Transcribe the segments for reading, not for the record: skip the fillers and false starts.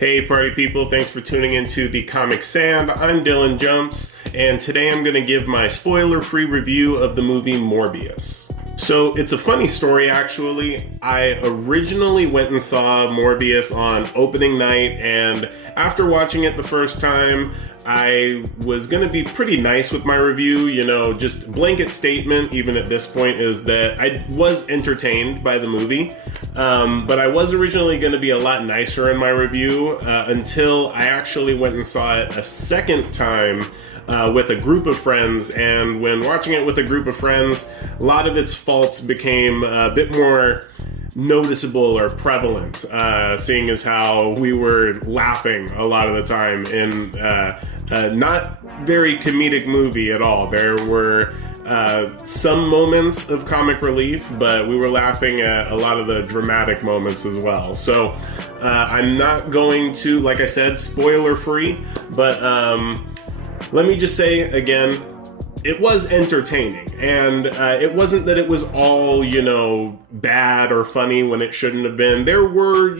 Hey party people, thanks for tuning into the Comic Sand. I'm Dylan Jumps, and today I'm going to give my spoiler-free review of the movie Morbius. So it's a funny story actually. I originally went and saw Morbius on opening night, and after watching it the first time, I was going to be pretty nice with my review, just blanket statement even at this point is that I was entertained by the movie, but I was originally going to be a lot nicer in my review until I actually went and saw it a second time with a group of friends, and when watching it with a group of friends, a lot of its faults became a bit more noticeable or prevalent, seeing as how we were laughing a lot of the time in not very comedic movie at all. There were some moments of comic relief, but we were laughing at a lot of the dramatic moments as well. So I'm not going to, like I said, spoiler free, but let me just say again, it was entertaining, and it wasn't that it was all, bad or funny when it shouldn't have been. There were,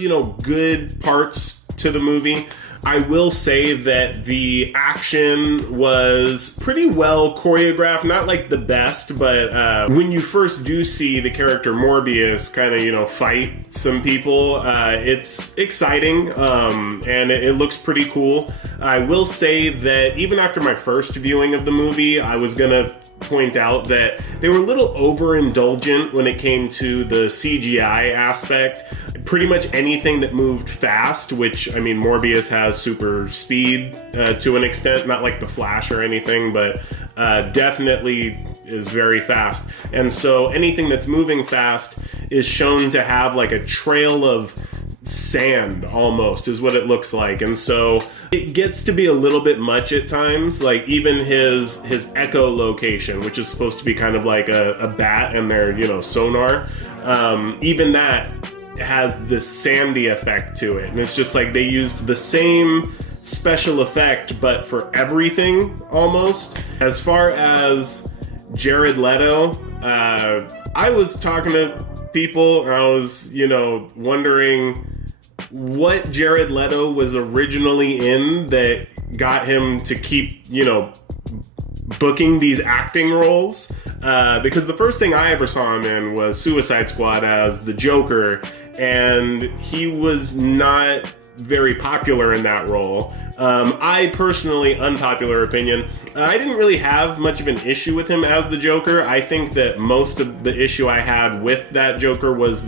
good parts to the movie. I will say that the action was pretty well choreographed, not like the best, but when you first do see the character Morbius kind of, fight some people, it's exciting, and it looks pretty cool. I will say that even after my first viewing of the movie, I was gonna point out that they were a little overindulgent when it came to the CGI aspect. Pretty much anything that moved fast, which, Morbius has super speed to an extent, not like the Flash or anything, but definitely is very fast. And so anything that's moving fast is shown to have like a trail of sand almost is what it looks like, and so it gets to be a little bit much at times. Like even his echolocation, which is supposed to be kind of like a bat and their sonar, even that has this sandy effect to it, and it's just like they used the same special effect but for everything almost. As far as Jared Leto, I was talking to people and I was wondering what Jared Leto was originally in that got him to keep booking these acting roles, because the first thing I ever saw him in was Suicide Squad as the Joker, and he was not very popular in that role. I personally, unpopular opinion, I didn't really have much of an issue with him as the Joker. I think that most of the issue I had with that Joker was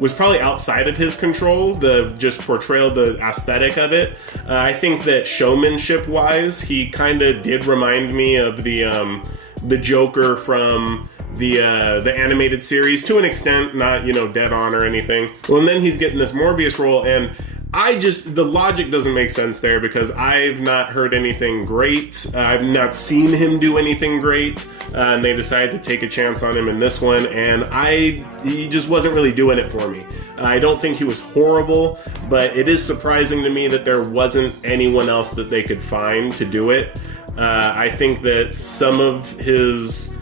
was probably outside of his control, the just portrayal, the aesthetic of it. I think that showmanship wise, he kind of did remind me of the Joker from the animated series to an extent, not dead on or anything. Well, and then he's getting this Morbius role, and the logic doesn't make sense there because I've not heard anything great. I've not seen him do anything great, and they decided to take a chance on him in this one, and he just wasn't really doing it for me. I don't think he was horrible, but it is surprising to me that there wasn't anyone else that they could find to do it. I think that some of his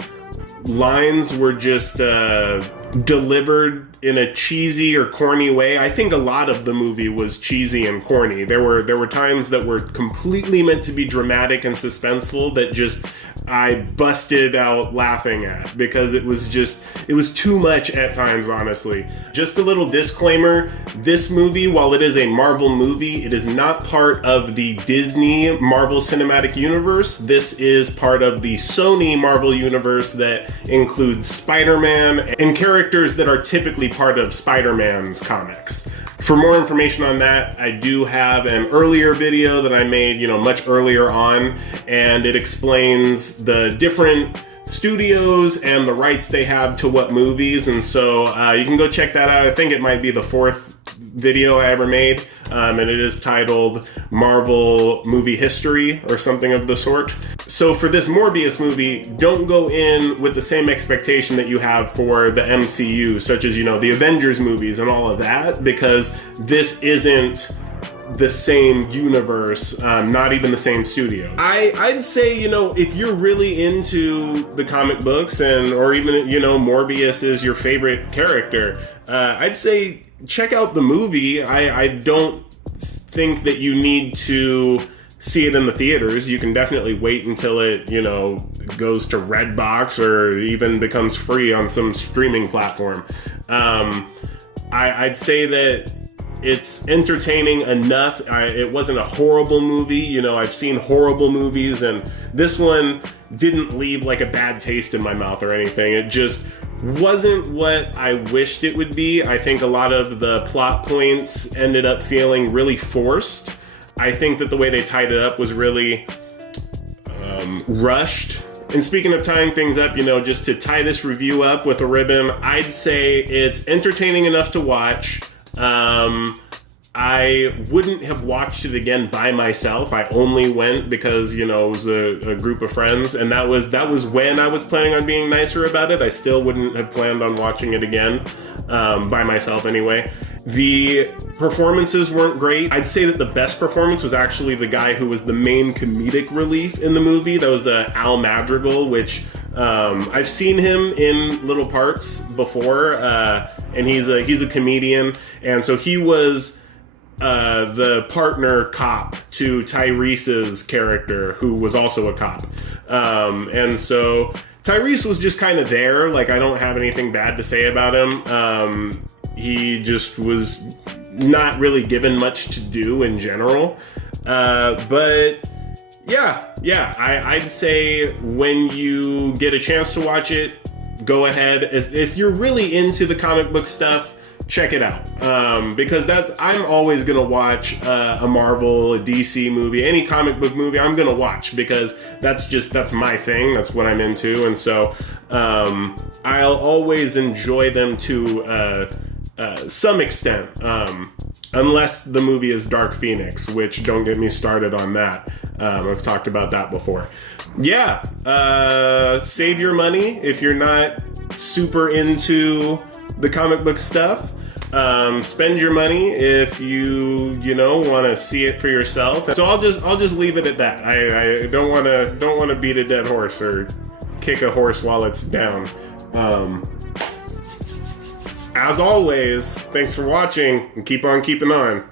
lines were just delivered in a cheesy or corny way. I think a lot of the movie was cheesy and corny. There were times that were completely meant to be dramatic and suspenseful that just I busted out laughing at because it was too much at times, honestly. Just a little disclaimer, this movie, while it is a Marvel movie, it is not part of the Disney Marvel Cinematic Universe. This is part of the Sony Marvel Universe that includes Spider-Man and characters that are typically part of Spider-Man's comics. For more information on that, I do have an earlier video that I made, much earlier on, and it explains the different studios and the rights they have to what movies, and so you can go check that out. I think it might be the fourth video I ever made, and it is titled Marvel Movie History or something of the sort. So for this Morbius movie, don't go in with the same expectation that you have for the MCU, such as, the Avengers movies and all of that, because this isn't the same universe, not even the same studio. I'd say, if you're really into the comic books or even, Morbius is your favorite character, I'd say check out the movie. I don't think that you need to see it in the theaters. You can definitely wait until it, goes to Redbox or even becomes free on some streaming platform. I'd say that it's entertaining enough. It wasn't a horrible movie. I've seen horrible movies, and this one didn't leave like a bad taste in my mouth or anything. It just wasn't what I wished it would be. I think a lot of the plot points ended up feeling really forced. I think that the way they tied it up was really rushed. And speaking of tying things up, just to tie this review up with a ribbon, I'd say it's entertaining enough to watch. I wouldn't have watched it again by myself. I only went because, it was a group of friends, and that was when I was planning on being nicer about it. I still wouldn't have planned on watching it again, by myself anyway. The performances weren't great. I'd say that the best performance was actually the guy who was the main comedic relief in the movie. That was Al Madrigal, which I've seen him in little parts before, and he's a comedian, and so he was the partner cop to Tyrese's character, who was also a cop, and so Tyrese was just kind of there. Like, I don't have anything bad to say about him. He just was not really given much to do in general. But yeah, I'd say when you get a chance to watch it, go ahead. If you're really into the comic book stuff, check it out. Because I'm always going to watch a Marvel, a DC movie, any comic book movie I'm going to watch, because that's my thing. That's what I'm into. And so I'll always enjoy them to some extent, unless the movie is Dark Phoenix, which don't get me started on that. I've talked about that before. Yeah, save your money if you're not super into the comic book stuff. Spend your money if you want to see it for yourself. So I'll just leave it at that. I don't want to beat a dead horse or kick a horse while it's down. As always, thanks for watching, and keep on keeping on.